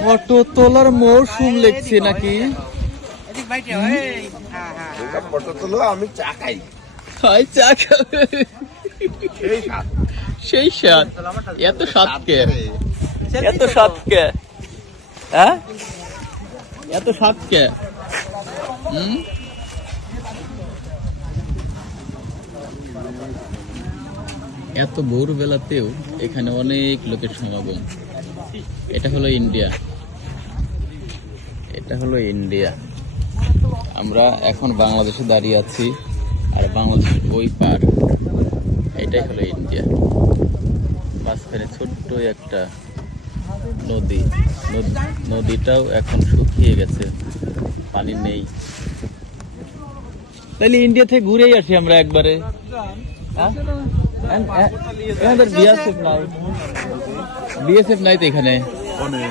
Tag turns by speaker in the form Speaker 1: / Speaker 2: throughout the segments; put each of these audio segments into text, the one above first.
Speaker 1: Photo তোলার মৌসুম লেগছে নাকি?
Speaker 2: ফটো তুলো আমি চা খাই।
Speaker 1: খাই চা খাবে?
Speaker 2: সেই স্বাদ।
Speaker 1: সেই স্বাদ। এত স্বাদ কে? এত স্বাদ কে? হ্যাঁ? এত স্বাদ কে? হুম? এত ভোরবেলাতেও এখানে অনেক লোকের সমাগম। এটা হলো ইন্ডিয়া। এটা হলো ইন্ডিয়া। আমরা এখন বাংলাদেশে দাঁড়িয়ে আছি আর বাংলাদেশের ওই পার এটাই হলো ইন্ডিয়া। মাঝখানে ছোট্ট একটা নদী। নদ- নদীটাও এখন শুকিয়ে গেছে। পানি নেই। তাহলে ইন্ডিয়া থেকে ঘুরেই আসি আমরা একবারে। হ্যাঁ? এখানে বিএসএফ নাই। বিএসএফ নাই তো এখানে?
Speaker 3: অনেক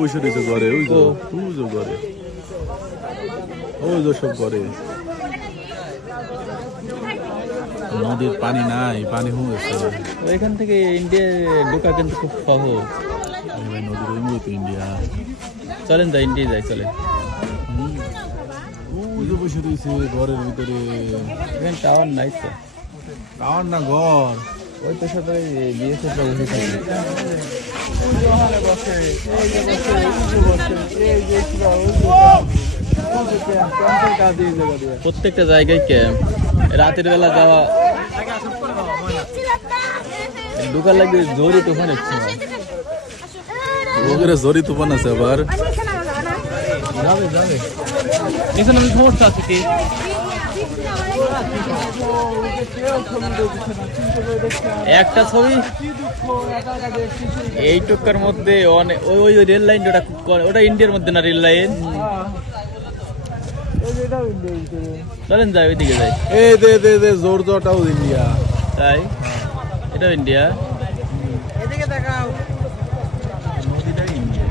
Speaker 3: বসে রয়েছে ঘরে। ঘরে। ওই সব ঘরে। নদীর পানি নাই পানি হয়ে গেছে।
Speaker 1: তো এখান থেকে ইন্ডিয়া ঢোকা কিন্তু খুব সহজ।
Speaker 3: নদীর ওই ইন্ডিয়া
Speaker 1: চলেন যাই ইন্ডিয়া যাই চলেন।
Speaker 3: যে বসে রয়েছে ঘরের ভিতরে।
Speaker 1: এখানে টাওয়ার নাই তো।
Speaker 3: আমার না ঘর।
Speaker 1: ওই তো সাথে বিএসএফ রা বসে প্রত্যেকটা জায়গায় ক্যাম্প রাতের বেলা যাওয়া। ঢোকার লাগবে জোরে তুফান হচ্ছে
Speaker 3: ওগুলো জরি তুফান আছে আবার।
Speaker 1: যাবে যাবে। এখানে আমি সমস্যা আছে কি? একটা ছবি? এই টুকার মধ্যে অনেক ওই ওই রেল লাইন ওটা ওটা ইন্ডিয়ার মধ্যে না রেল লাইন? চলেন যাই ওইদিকে যাই।
Speaker 3: এই দে দে দে জোর জোরটাও ইন্ডিয়া।
Speaker 1: তাই? এটাও ইন্ডিয়া।
Speaker 3: নদীটাই ইন্ডিয়া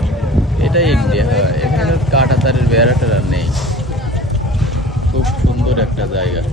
Speaker 1: এটাই ইন্ডিয়া। এখানে কাটা তারের বেড়া টেরা নেই। খুব সুন্দর একটা জায়গা।